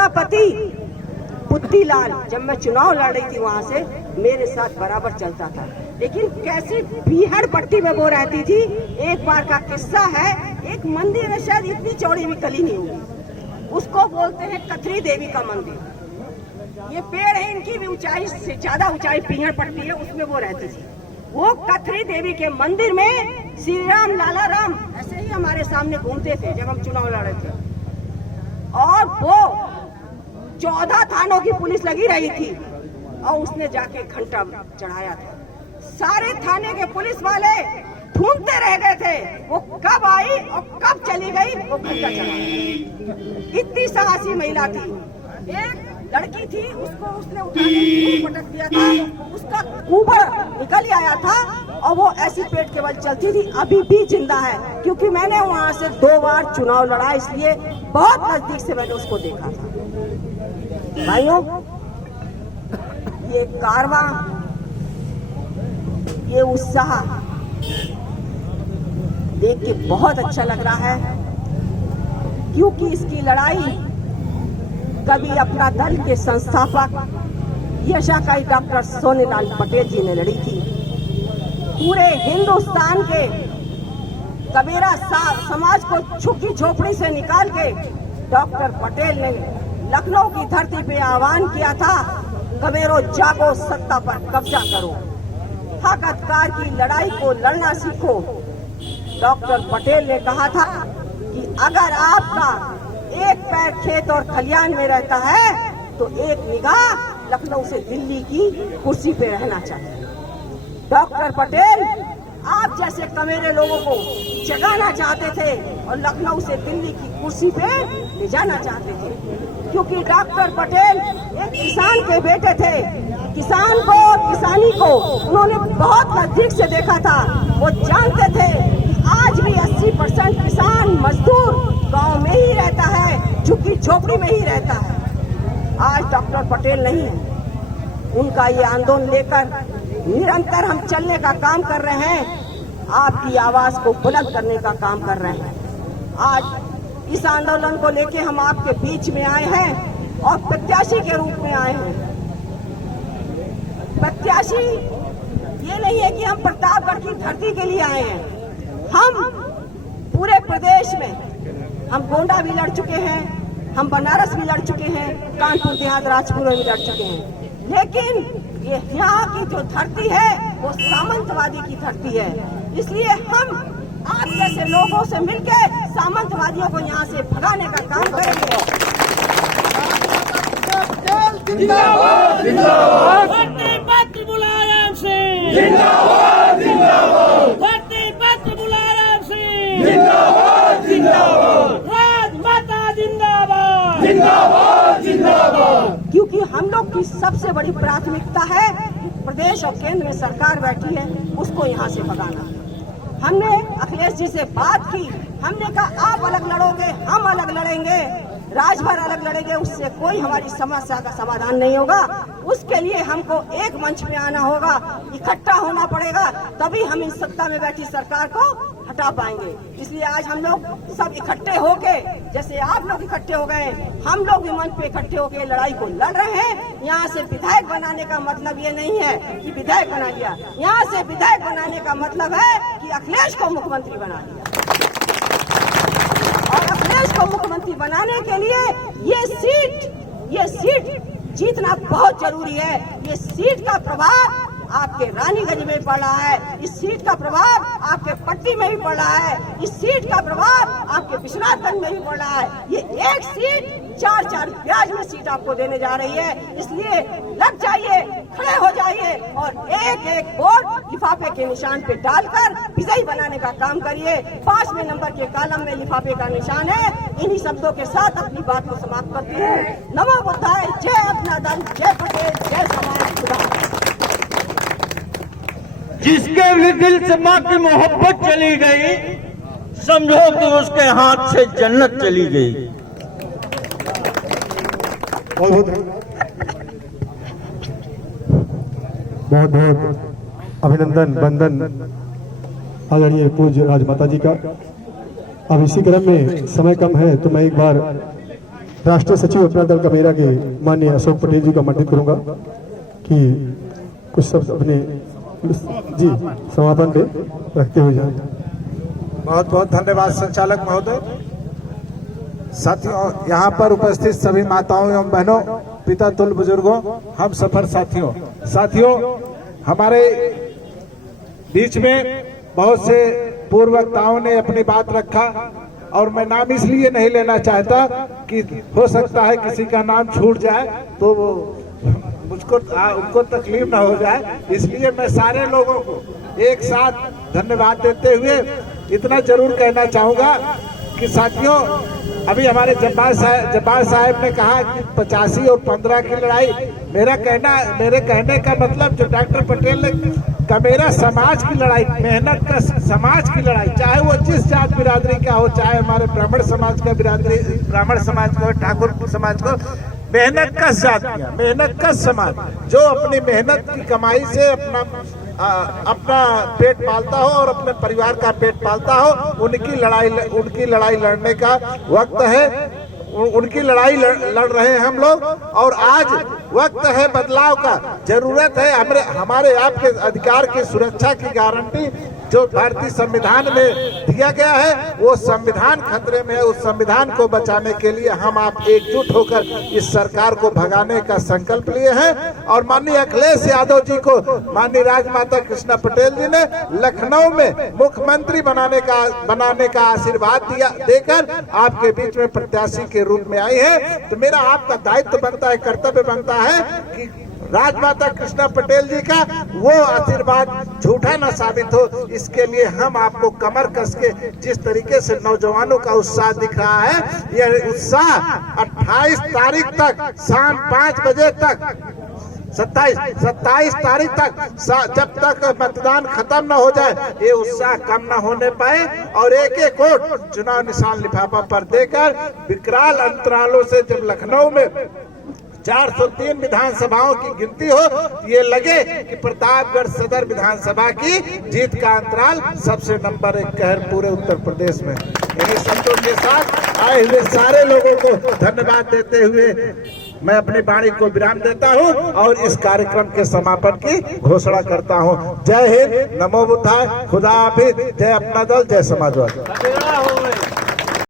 उसका पति पुत्तीलाल, जब मैं चुनाव लड़ रही थी वहाँ से, मेरे साथ बराबर चलता था। लेकिन कैसी बीहड़ पट्टी में वो रहती थी। एक बार का किस्सा है, एक मंदिर है, शायद इतनी चौड़ी भी कली नहीं होगी, उसको बोलते हैं कथरी देवी का मंदिर। ये पेड़ है, इनकी भी ऊंचाई से ज्यादा ऊंचाई बीहड़ पट्टी है, उसमें वो रहती थी। वो कथरी देवी के मंदिर में श्री राम लाला राम ऐसे ही हमारे सामने घूमते थे जब हम चुनाव लड़े थे। और वो 14 थानों की पुलिस लगी रही थी और उसने जाके घंटा चढ़ाया था। सारे थाने के पुलिस वाले ढूंढते रह गए थे वो कब आई और कब चली गई, वो घंटा चढ़ाया। इतनी साहसी महिला थी। एक लड़की थी, उसको उसने उठा के पटक दिया था, उसका ऊपर निकल आया था और वो ऐसी पेट के बल चलती थी, अभी भी जिंदा है। क्योंकि मैंने वहाँ से 2 बार चुनाव लड़ा, इसलिए बहुत नजदीक से मैंने उसको देखा था। भाइयों, ये कारवां, ये उत्साह देख के बहुत अच्छा लग रहा है, क्योंकि इसकी लड़ाई कभी अपना दल के संस्थापक यशाकाई डॉक्टर सोनेलाल पटेल जी ने लड़ी थी। पूरे हिंदुस्तान के कबीरा समाज को झुग्गी झोपड़ी से निकाल के डॉक्टर पटेल ने लखनऊ की धरती पे आह्वान किया था, कबीरो जागो, सत्ता पर कब्जा करो, हक अधिकार की लड़ाई को लड़ना सीखो। डॉक्टर पटेल ने कहा था कि अगर आपका एक पैर खेत और खलियान में रहता है तो एक निगाह लखनऊ से दिल्ली की कुर्सी पे रहना चाहिए। डॉक्टर पटेल आप जैसे कमेरे लोगों को जगाना चाहते थे और लखनऊ से दिल्ली की कुर्सी पे ले जाना चाहते थे, क्योंकि डॉक्टर पटेल एक किसान के बेटे थे। किसान को, किसानी को उन्होंने बहुत नजदीक से देखा था। वो जानते थे कि आज भी 80% किसान मजदूर गांव में ही रहता है, झुग्गी झोपड़ी में ही रहता है। आज डॉक्टर पटेल नहीं है, उनका ये आंदोलन लेकर निरंतर हम चलने का काम कर रहे हैं, आपकी आवाज को बुलंद करने का काम कर रहे हैं। आज इस आंदोलन को लेके हम आपके बीच में आए हैं और प्रत्याशी के रूप में आए हैं। प्रत्याशी ये नहीं है कि हम प्रतापगढ़ की धरती के लिए आए हैं, हम पूरे प्रदेश में, हम गोंडा भी लड़ चुके हैं, हम बनारस भी लड़ चुके हैं, कानपुर देहात राजपुर में भी लड़ चुके हैं। लेकिन ये यहाँ की जो धरती है वो सामंतवादी की धरती है, इसलिए हम आप जैसे लोगों से मिलकर सामंतवादियों को यहाँ से भगाने का काम करेंगे। जिंदाबाद जिंदाबाद, पत्र मुलायम सिंह जिंदाबाद जिंदाबाद, पत्र मुलायम सिंह जिंदाबाद जिंदाबाद, राजमाता जिंदाबाद जिंदाबाद जिंदाबाद। क्योंकि हम लोग की सबसे बड़ी प्राथमिकता है प्रदेश और केंद्र में सरकार बैठी है उसको यहाँ से भगाना। हमने अखिलेश जी से बात की, हमने कहा आप अलग लड़ोगे, हम अलग लड़ेंगे, राजभर अलग लड़ेंगे, उससे कोई हमारी समस्या का समाधान नहीं होगा। उसके लिए हमको एक मंच में आना होगा, इकट्ठा होना पड़ेगा, तभी हम इस सत्ता में बैठी सरकार को हटा पाएंगे। इसलिए आज हम लोग सब इकट्ठे होके, जैसे आप लोग इकट्ठे हो गए, हम लोग भी मंच पे इकट्ठे होके लड़ाई को लड़ रहे हैं। यहाँ से विधायक बनाने का मतलब ये नहीं है कि विधायक बना लिया, यहाँ से विधायक बनाने का मतलब है कि अखिलेश को मुख्यमंत्री बना लिया। और अखिलेश को मुख्यमंत्री बनाने के लिए ये सीट जीतना बहुत जरूरी है। ये सीट का प्रभाव आपके रानीगंज में पड़ रहा है, इस सीट का प्रभाव आपके पट्टी में भी पड़ रहा है, इस सीट का प्रभाव आपके विश्वनाथगंज में भी पड़ रहा है। ये एक सीट 4-4 ब्याज में सीट आपको देने जा रही है। इसलिए लग जाइए, खड़े हो जाइए और एक एक वोट लिफाफे के निशान पे डालकर विजयी बनाने का काम करिए। 5वें नंबर के कॉलम में लिफाफे का निशान है। इन्हीं शब्दों के साथ अपनी बात को समाप्त करती हूँ। नमो बुद्धाय, जय अपना दल, जय पटेल, जय समाज सुधार। जिसके भी दिल से माँ की मोहब्बत चली गई, समझो कि उसके हाथ से जन्नत चली गई। बहुत बहुत अभिनंदन वंदन आदरणीय पूज्य राजमाता जी का। अब इसी क्रम में समय कम है तो मैं एक बार राष्ट्रीय सचिव अपना दल कमेरा के माननीय अशोक पटेल जी को आमंत्रित करूंगा कि कुछ शब्द अपने जी समापन पे रखते हुए जाए। बहुत बहुत धन्यवाद संचालक महोदय। साथियों, यहाँ पर उपस्थित सभी माताओं एवं बहनों, पिता तुल्य बुजुर्गों, हम सफर साथियों, हमारे बीच में बहुत से पूर्व वक्ताओं ने अपनी बात रखा और मैं नाम इसलिए नहीं लेना चाहता कि हो सकता है किसी का नाम छूट जाए तो वो मुझको उनको तकलीफ ना हो जाए, इसलिए मैं सारे लोगों को एक साथ धन्यवाद देते हुए इतना जरूर कहना चाहूंगा कि साथियों, अभी हमारे जब्बार साहब ने कहा कि 85 और 15 की लड़ाई, मेरे कहने का मतलब जो डॉक्टर पटेल ने कमेरा समाज की लड़ाई, मेहनत का समाज की लड़ाई, चाहे वो जिस जात बिरादरी का हो, चाहे हमारे ब्राह्मण समाज का ब्राह्मण समाज का, ठाकुर समाज को, मेहनत का जात, मेहनत का समाज जो अपनी मेहनत की कमाई से अपना पेट पालता हो और अपने परिवार का पेट पालता हो, उनकी लड़ाई लड़ने का वक्त है। उनकी लड़ाई लड़ रहे हैं हम लोग और आज वक्त है बदलाव का, जरूरत है हमारे आपके अधिकार की सुरक्षा की गारंटी जो भारतीय संविधान में दिया गया है, वो संविधान खतरे में है। उस संविधान को बचाने के लिए हम आप एकजुट होकर इस सरकार को भगाने का संकल्प लिए हैं और माननीय अखिलेश यादव जी को माननीय राजमाता कृष्णा पटेल जी ने लखनऊ में मुख्यमंत्री बनाने का आशीर्वाद देकर आपके बीच में प्रत्याशी के रूप में आई है। तो मेरा आपका दायित्व बनता है, कर्तव्य बनता है कि राजमाता कृष्णा पटेल जी का वो आशीर्वाद झूठा न साबित हो, इसके लिए हम आपको कमर कस के जिस तरीके से नौजवानों का उत्साह दिख रहा है, यह उत्साह 28 तारीख तक शाम 5 बजे तक 27 तारीख तक जब तक मतदान खत्म न हो जाए, ये उत्साह कम न होने पाए और एक वोट चुनाव निशान लिफाफा पर देकर विकराल अंतरालों से जब लखनऊ में 403 विधानसभाओं की गिनती हो, ये लगे कि प्रतापगढ़ सदर विधानसभा की जीत का अंतराल सबसे नंबर 1 कहर पूरे उत्तर प्रदेश में। इन्हीं शब्दों के साथ आए हुए सारे लोगों को धन्यवाद देते हुए मैं अपनी वाणी को विराम देता हूं और इस कार्यक्रम के समापन की घोषणा करता हूं। जय हिंद, नमो बुद्धाय, खुदा हाफिज, जय अपना दल, जय समाजवाद।